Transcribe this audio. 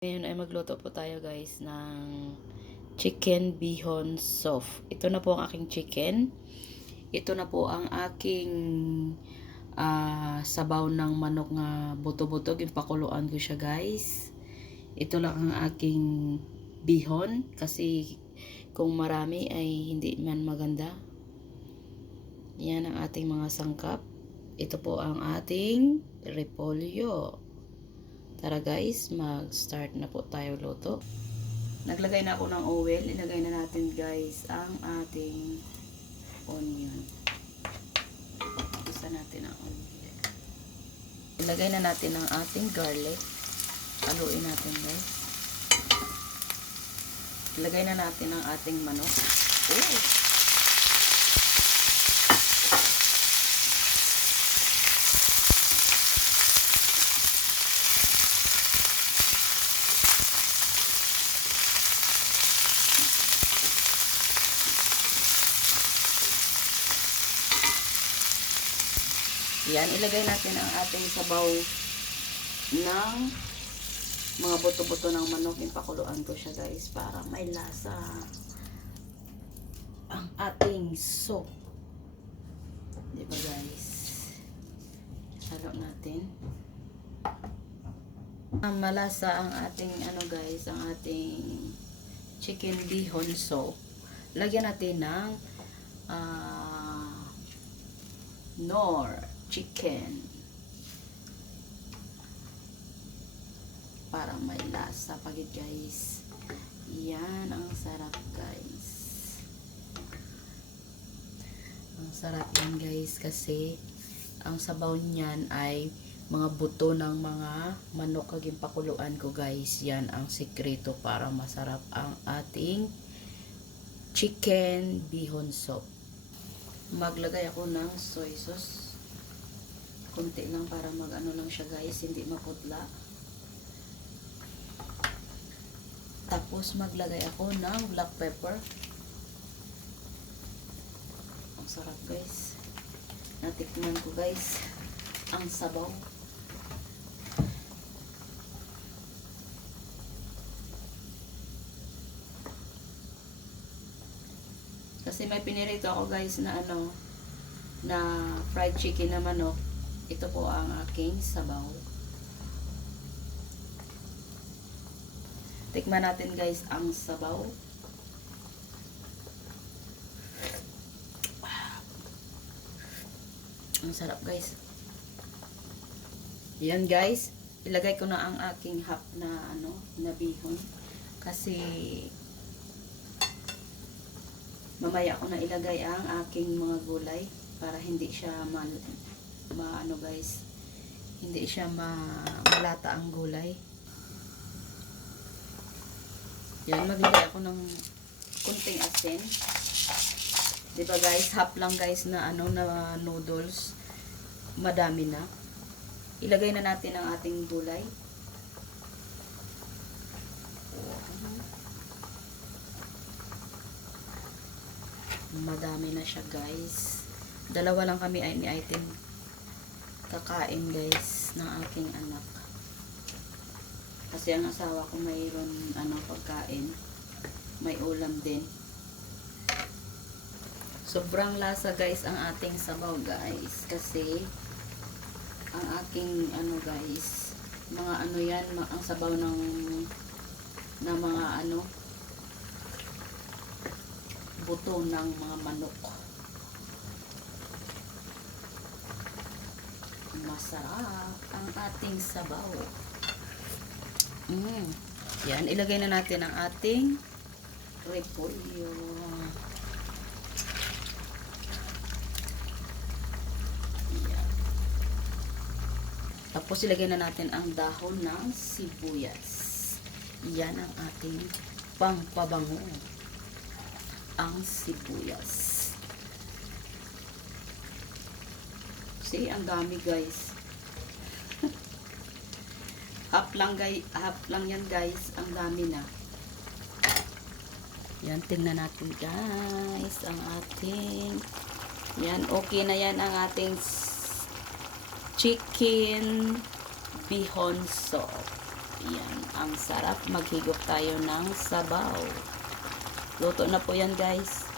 Ngayon ay magluto po tayo guys ng chicken bihon soft. Ito na po ang aking chicken. Ito na po ang aking ah, sabaw ng manok nga buto-buto. Ginpakuluan ko siya guys. Ito lang ang aking bihon kasi kung marami ay hindi man maganda. Yan ang ating mga sangkap. Ito po ang ating repolyo. Tara guys, mag-start na po tayo luto. Naglagay na ako ng oil. Ilagay na natin guys ang ating onion. Isa natin ang onion. Ilagay na natin ang ating garlic. Haluin natin guys. Ilagay na natin ang ating manok. Oh! Yan, ilagay natin ang ating sabaw ng mga buto-buto ng manok. Impakuluan ko siya guys para may lasa ang ating soup. Diba guys? Halo natin. Ang malasa ang ating ano guys, ang ating chicken bihon soup. Lagyan natin ng ah nor chicken. Para may lasa pagid guys. Yan ang sarap guys. Ang sarap yan guys kasi ang sabaw niyan ay mga buto ng mga manok kaging pakuluan ko guys. Yan ang sikreto para masarap ang ating chicken bihon soup. Maglagay ako ng soy sauce konti lang para mag ano lang siya guys hindi maputla. Tapos maglagay ako ng black pepper. Ang sarap guys. Natikman ko guys ang sabaw. Kasi may pinirito ako guys na ano na fried chicken na manok ito po ang aking sabaw. Tikman natin guys ang sabaw. Ang sarap guys. Yan guys. Ilagay ko na ang aking half na ano, na bihon. Kasi mamaya ko na ilagay ang aking mga gulay para hindi siya mal maano guys hindi siya ma malata ang gulay. Yan maglagay ako ng kunting asin. Di ba guys half lang guys na ano na noodles. Madami na. Ilagay na natin ang ating gulay. Madami na siya guys. Dalawa lang kami ay ni item kakain guys ng aking anak. Kasi ang asawa ko mayroon ano pagkain. May ulam din. Sobrang lasa guys ang ating sabaw guys. Kasi ang aking ano guys mga ano yan ang sabaw ng na mga ano buto ng mga manok masarap ang ating sabaw. Mm. Yan, ilagay na natin ang ating repolyo. Yan. Tapos ilagay na natin ang dahon ng sibuyas. Yan ang ating pangpabango. Ang sibuyas. See, ang dami guys. half lang guys, half lang yan guys. Ang dami na. Yan, tingnan natin guys. Ang ating, yan, okay na yan ang ating chicken bihon soup. Yan, ang sarap maghigop tayo ng sabaw. Luto na po yan guys.